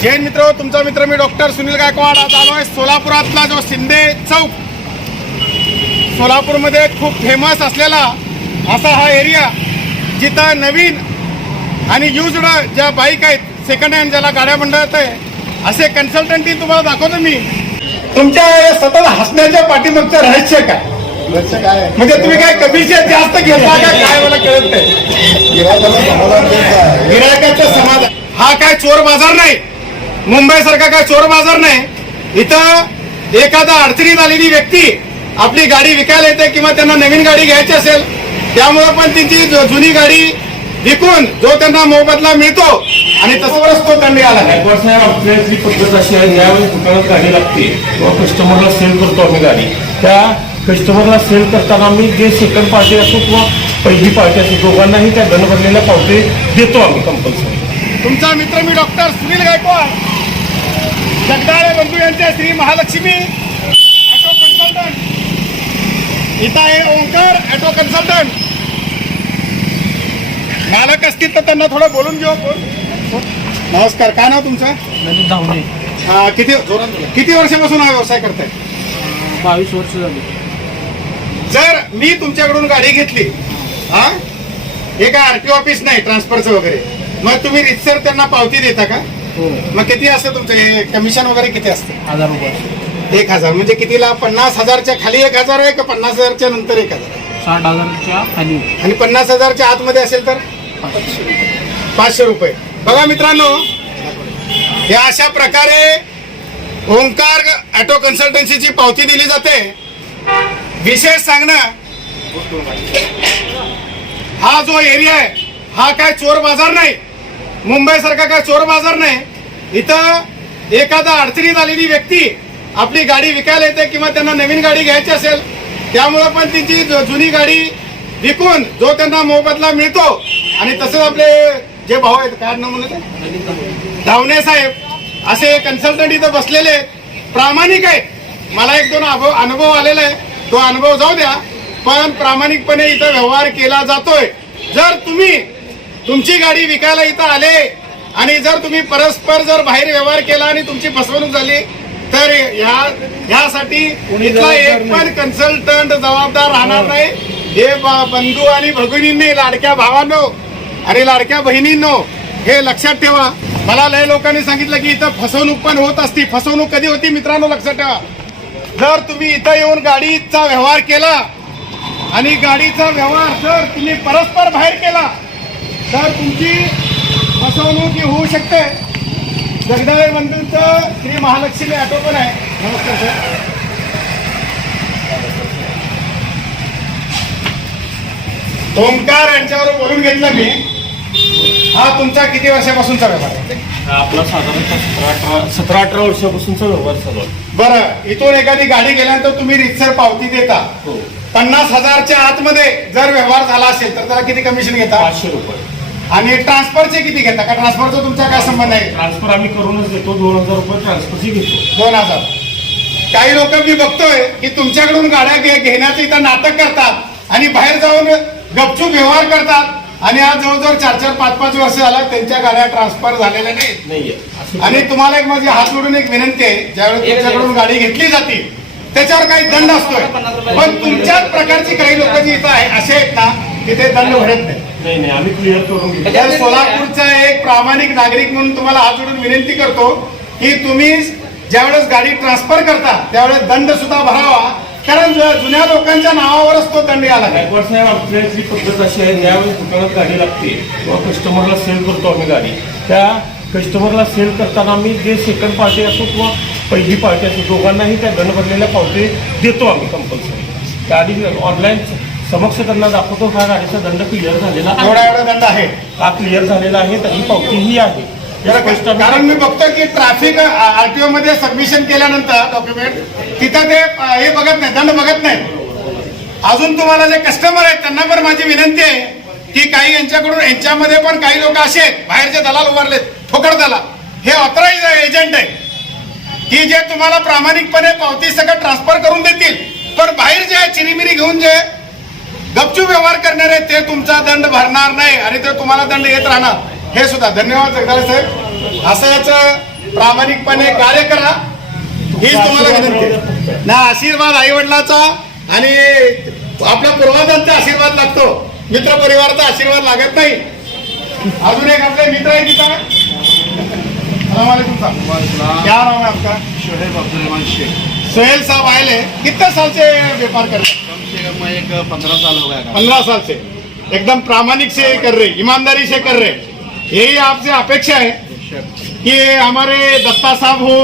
जैन मित्र, तुमचा मित्र मी डॉक्टर सुनील गायकवाड आज आलो आहे सोलापुरातला जो शिंदे चौक, सोलापूरमध्ये खूप फेमस असलेला असा हा एरिया जिथं नवीन आणि युज्ड ज्या बाईक आहेत, सेकंड हँड ज्याला गाड्या म्हणतात आहे, असे कन्सल्टंटी तुम्हाला दाखवतो मी. तुमच्या सतत हसण्याच्या पाठीमागचं रहस्य काय? म्हणजे तुम्ही काय कमिशन जास्त घेता का काय मला कळत नाही. गिरायकाचं समाधान. हा काय चोर बाजार नाही, मुंबई सारखा काय चोर बाजार नाही. इथं एखादा अडचणीत आलेली व्यक्ती आपली गाडी विकायला येते किंवा त्यांना नवीन गाडी घ्यायची असेल, त्यामुळे पण त्यांची जुनी गाडी विकून जो त्यांना मोबदला मिळतो आणि तसंच तो दंड आला. गायकवाड साहेब, आपल्यातली पद्धत अशी आहे, ज्यावेळेस दुकानात गाडी लागते किंवा कस्टमरला सेल करतो आम्ही गाडी, त्या कस्टमरला सेल करताना आम्ही जे सेकंड पार्टी असो किंवा पहिली पार्टी असो, दोघांनाही त्या दंड भरलेल्या पावती देतो आम्ही कंपल्सरी. तुमचा मित्र मी डॉक्टर सुनील गायकवाड, जगदाळे बंधू यांचे श्री महालक्ष्मी ऑटो कन्सल्टंट. इथं आहे ओंकार ऑटो कन्सल्टंट. मालक असतील तर त्यांना थोडं बोलून घेऊ. नमस्कार, काय नाव तुमचं? किती वर्षापासून हा व्यवसाय करताय? 22 वर्ष झाली. जर मी तुमच्याकडून गाडी घेतली, हा, हे काय आरटीओ ऑफिस नाही ट्रान्सफरचं वगैरे, मग तुम्ही रितसर त्यांना पावती देता का? हो. मग किती असतं तुमचं हे कमिशन वगैरे किती असतं? 1000 रुपये. 1000 म्हणजे कितीला? 50,000च्या खाली 1000 आहे का 50,000च्या नंतर 1000? 60,000च्या खाली. आणि 50,000च्या आतमध्ये असेल तर 500 रुपये. बघा मित्रांनो, या अशा प्रकारे ओंकार ऑटो कन्सल्टन्सीची पावती दिली जाते. विशेष सांगणं, हा जो एरिया आहे हा काय चोर बाजार नाही, मुंबई सारखा काय चोर बाजार नाही. इथं एखादा अडचणीत आलेली व्यक्ती आपली गाडी विकायला येते किंवा त्यांना नवीन गाडी घ्यायची असेल, त्यामुळे पण त्यांची जुनी गाडी विकून जो त्यांना मोबदला मिळतो आणि तसंच आपले जे भाऊ आहेत, काय नाव म्हणत, धावणे साहेब, असे कन्सल्टंट इथं बसलेले प्रामाणिक आहेत. मला 1-2 अनुभव आलेला आहे, तो अनुभव जाऊ द्या, पण प्रामाणिकपणे इथं व्यवहार केला जातोय. जर तुम्ही तुमची गाडी विकायला इथं आले आणि जर तुम्ही परस्पर जर बाहेर व्यवहार केला आणि तुमची फसवणूक झाली तर ह्यासाठी इथला एक पण कन्सल्टंट जबाबदार राहणार नाही. हे बंधू आणि भगिनींनी, लाडक्या भावांनो आणि लाडक्या बहिणींनो, हे लक्षात ठेवा. मला लय लोकांनी सांगितलं की इथं फसवणूक पण होत असती. फसवणूक कधी होती मित्रांनो, लक्षात ठेवा. जर तुम्ही इथं येऊन गाडीचा व्यवहार केला आणि गाडीचा व्यवहार जर तुम्ही परस्पर बाहेर केला तर तुमची फसवणूक ही होऊ शकते. जगदाळे बंधूंचं श्री महालक्ष्मी ऑटो पण आहे. नमस्कार सर. ओंकार यांच्यावर बोलून घेतलं मी. हा तुमचा किती वर्षापासूनचा व्यवहार आहे? आपला साधारणतः 17-18 वर्षापासूनचा व्यवहार चालू आहे. बरं, इथून एखादी गाडी गेल्यानंतर तुम्ही रितसर पावती देता. 50,000च्या आतमध्ये जर व्यवहार झाला असेल तर त्याला किती कमिशन घेता? 500 रुपये. आणि ट्रान्सफरचे किती घेता? का ट्रान्सफरचा तुमचा काय संबंध आहे? ट्रान्सफर आम्ही करूनच देतो. 2000 रुपये ट्रान्सफरची घेतो. 2000. काही लोक मी बघतोय की तुमच्याकडून गाड्या घेण्याचं इथं नाटक करतात आणि बाहेर जाऊन गपचूप व्यवहार करतात आणि आज जवळजवळ 4-4, 5-5 वर्ष झाला त्यांच्या गाड्या ट्रान्सफर झालेल्या नाहीये. आणि तुम्हाला एक माझी हात जोडून एक विनंती आहे, ज्यावेळेस तुमच्याकडून गाडी घेतली जाते त्याच्यावर काही दंड असतोय, पण तुमच्याच प्रकारची काही लोक जी इथं आहे असे आहेत ना, तिथे दंड भरत नाही. आम्ही क्लिअर करून घेतो. तर सोलापूरचा एक प्रामाणिक नागरिक म्हणून तुम्हाला हात जोडून विनंती करतो की तुम्ही ज्यावेळेस गाडी ट्रान्सफर करता त्यावेळेस दंड सुद्धा भरावा, कारण जुन्या लोकांच्या नावावरच तो दंड आला. गायकवाड साहेब, आपल्यातली पद्धत अशी आहे, ज्यावेळेस दुकानात गाडी लागते किंवा कस्टमरला सेल करतो आम्ही गाडी, त्या कस्टमरला सेल करताना आम्ही जे सेकंड पार्टी असो किंवा पहिली पार्टी असो, दोघांनाही त्या दंड भरलेल्या पावती देतो आम्ही कंपल्सरी. गाडी ऑनलाईन समक्ष त्यांना दाखवतो, हा गाडीचा दंड क्लिअर झालेला आहे. एवढा दंड आहे, हा क्लिअर झालेला आहे, तरी पावतीही आहे. कारण मी बघतो की ट्रॅफिक आरटीओ मध्ये सबमिशन केल्यानंतर डॉक्युमेंट तिथं ते हे बघत नाही, दंड बघत नाही. अजून तुम्हाला जे कस्टमर आहेत त्यांना पण माझी विनंती आहे की काही यांच्यामध्ये पण काही लोक असे आहेत, बाहेरचे दलाल उभारलेत, ठोकळ दलाल, हे ऑथराइज एजंट आहे की जे तुम्हाला प्रामाणिकपणे पावती सगळं ट्रान्सफर करून देतील, पण बाहेर जे चिरीमिरी घेऊन जे गपचूप व्यवहार करणारे ते तुमचा दंड भरणार नाही आणि ते तुम्हाला दंड येत राहणार. हे सुद्धा धन्यवाद जगदाळे साहेब. असं याचं प्रामाणिकपणे कार्य करा हीच तुम्हाला विनंती आहे. ना आशीर्वाद आई वडिलाचा आणि आपल्या पूर्वजांचा आशीर्वाद लागतो, मित्र परिवाराचा आशीर्वाद लागत नाही. अजून एक आपले मित्र आहे तिथं. क्या नाम है आपका? शोहेब अब्दुलरहमान शेख। सोहेल साहब आए हैं, कितने साल से व्यापार कर रहे हैं? कम से कम एक 15 साल हो गया। 15 साल से एकदम प्रामाणिक से कर रहे, ईमानदारी से कर रहे. यही आपसे अपेक्षा है कि हमारे दत्ता साहब हो,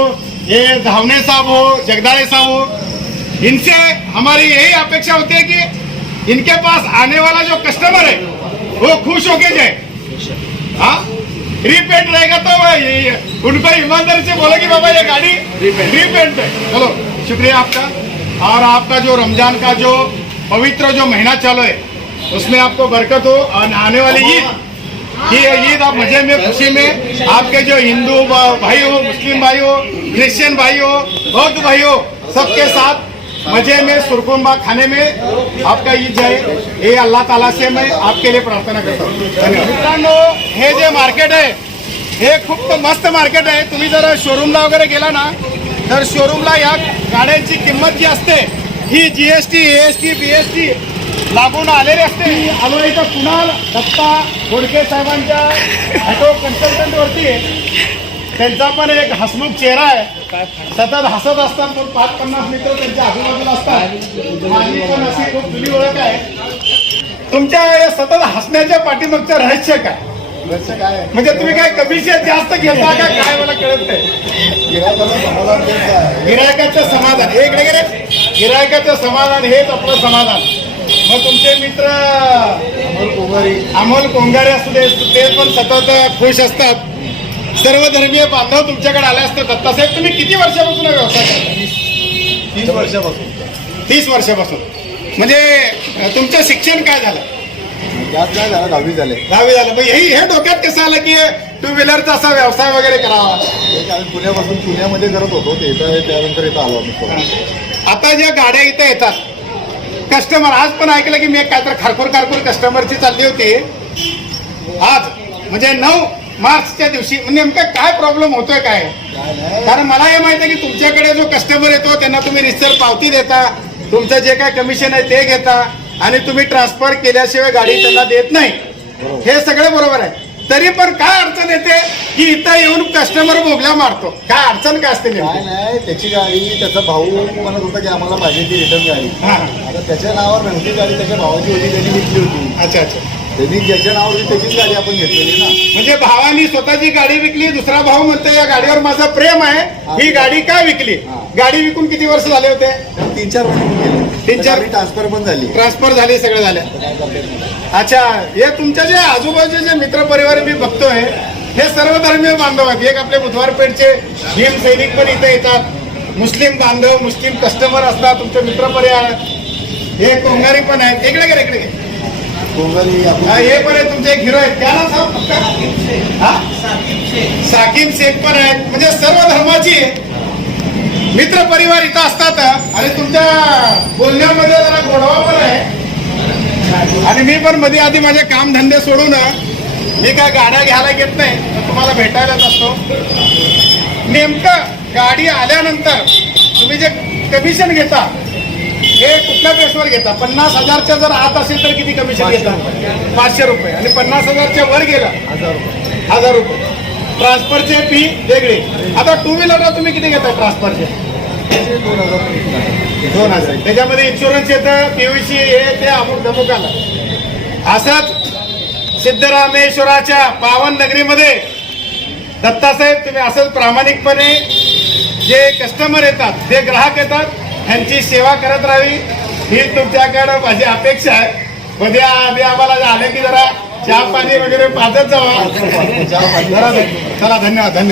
ये धावने साहब हो, जगदाळे साहब हो, इनसे हमारी यही अपेक्षा होती है कि इनके पास आने वाला जो कस्टमर है वो खुश होके जाए. हाँ, रीपेंट रहेगा तो उनको ईमानदारी से बोलो कि बाबा ये गाड़ी रीपेंट है. चलो शुक्रिया आपका. और आपका जो रमजान का जो पवित्र जो महीना चालू है उसमें आपको बरकत हो. और आने वाली ईद आप मजे में खुशी में आपके जो हिंदू भाई हो, मुस्लिम भाई हो, क्रिश्चियन भाई हो, बौद्ध भाई हो, सबके साथ मजे में सुरकुंबा खाने में आपका ईद जाए ये अल्लाह ताला से मैं आपके लिए प्रार्थना करता हूँ. धन्यवाद. मित्रांनो, हे जे मार्केट आहे हे खूप मस्त मार्केट आहे. तुम्ही जर शोरूमला वगैरे गेला ना तर शोरूमला या गाड्यांची किंमत जी असते ही GST, AST, BST लागून आलेली असते. आलो इथं कुणाल दत्ता घोडके साहेबांच्या ऑटो कन्सल्टंट वरती. त्यांचा पण एक हसमुख चेहरा आहे, सतत हसत असतात. पण 5-50 मित्र त्यांच्या आजूबाजूला असतात. माझी पण अशी खूप जुनी ओळख आहे. तुमच्या या सतत हसण्याच्या पाठीमागचं रहस्य काय? म्हणजे तुम्ही काय कमिशन जास्त घेता का काय मला कळत नाही. गिरायकाचं समाधान हे इकडे गेले. गिरायकाचं समाधान हेच आपलं समाधान. मग तुमचे मित्र अमोल कोंगारे असू दे, ते पण सतत खुश असतात. सर्व धर्मीय बांधव तुमच्याकडे आले असतात. दत्तासाहेब, तुम्ही किती वर्षापासून हा व्यवसाय करता? 30 वर्षापासून. 30 वर्षापासून. म्हणजे तुमचं शिक्षण काय झालं? त्यात काय झालं, 10वी झाले. 10वी झालं. मग हे डोक्यात कसं आलं की 2 व्हीलरचा असा व्यवसाय वगैरे करावा? एक आम्ही पुण्यामध्ये करत होतो, ते त्यानंतर इथं आलो आम्ही. आता ज्या गाड्या इथं येतात कस्टमर, आज पण ऐकलं की मी एक काहीतरी खारखोर कस्टमरची चालली होती आज, म्हणजे 9 मार्चच्या दिवशी. नेमकं काय प्रॉब्लेम होतोय काय? कारण मला हे माहिती आहे की तुमच्याकडे जो कस्टमर येतो त्यांना तुम्ही रितसर पावती देता, तुमचं जे काय कमिशन आहे ते घेता आणि तुम्ही ट्रान्सफर केल्याशिवाय गाडी त्यांना देत नाही. हे सगळं बरोबर आहे. तरी पण काय अडचण येते की इथं येऊन कस्टमर बोगला मारतो? काय अडचण काय असते? काय नाही, त्याची गाडी त्याचा भाऊ म्हणत होता की आम्हाला पाहिजे ती रिटर्न गाडी. आता त्याच्या नावावर नव्हती गाडी, त्याच्या भावाची होती, त्यांनी विकली होती. अच्छा अच्छा. त्यांनी ज्याच्या नावावर होती त्याचीच गाडी आपण घेतलेली ना. म्हणजे भावानी स्वतःची गाडी विकली, दुसरा भाऊ म्हणतो या गाडीवर माझं प्रेम आहे, ही गाडी का विकली? गाडी विकून किती वर्ष झाले होते? 3-4 महिने गेले. 3-4 ट्रान्सफर पण झाली. ट्रान्सफर झाले, सगळं झालं. अच्छा, हे तुमच्या जे आजूबाजूचे जे मित्र परिवार मी बघतोय हे सर्व धर्मीय बांधव आहेत. एक आपले बुधवारपेठचे भीम सैनिक पण इथे येतात, मुस्लिम बांधव, मुस्लिम कस्टमर असतात, तुमचे मित्र परिवार. हे कोंगारी पण आहेत. इकडे गेले, इकडे गेले. हे पण आहे तुमचे एक हिरो आहेत. क्या नाव साहेब? साकीब शेख पण आहेत. म्हणजे सर्व धर्माची मित्र परिवार इथं असतात. आणि तुमच्या बोलण्यामध्ये जरा गोडवा पण आहे. आणि मी पण मध्ये आधी माझे काम धंदे सोडून मी काय गाड्या घ्यायला घेत नाही, तर तुम्हाला भेटायलाच असतो. नेमकं गाडी आल्यानंतर तुम्ही जे कमिशन घेता हे कुठल्या बेसवर घेता? 50,000च्या जर आत असेल तर किती कमिशन घेता? 500 रुपये. आणि 50,000च्या वर गेला 1,000 रुपये. ट्रान्सफरचे फी वेगळे. आता 2 व्हीलरला तुम्ही किती घेता ट्रान्सफरचे? 2,000. त्याच्यामध्ये इन्शुरन्स येतं, PVC हे ते अमुक धमुक आलं. असाच सिद्धरामेश्वराच्या पावन नगरीमध्ये दत्तासाहेब तुम्ही असंच प्रामाणिकपणे जे कस्टमर येतात, जे ग्राहक येतात, ह्यांची सेवा करत राहावी ही तुमच्याकडे माझी अपेक्षा आहे. उद्या आधी आम्हाला आले की जरा चहा पाणी वगैरे पाजत जावा. चला, धन्यवाद.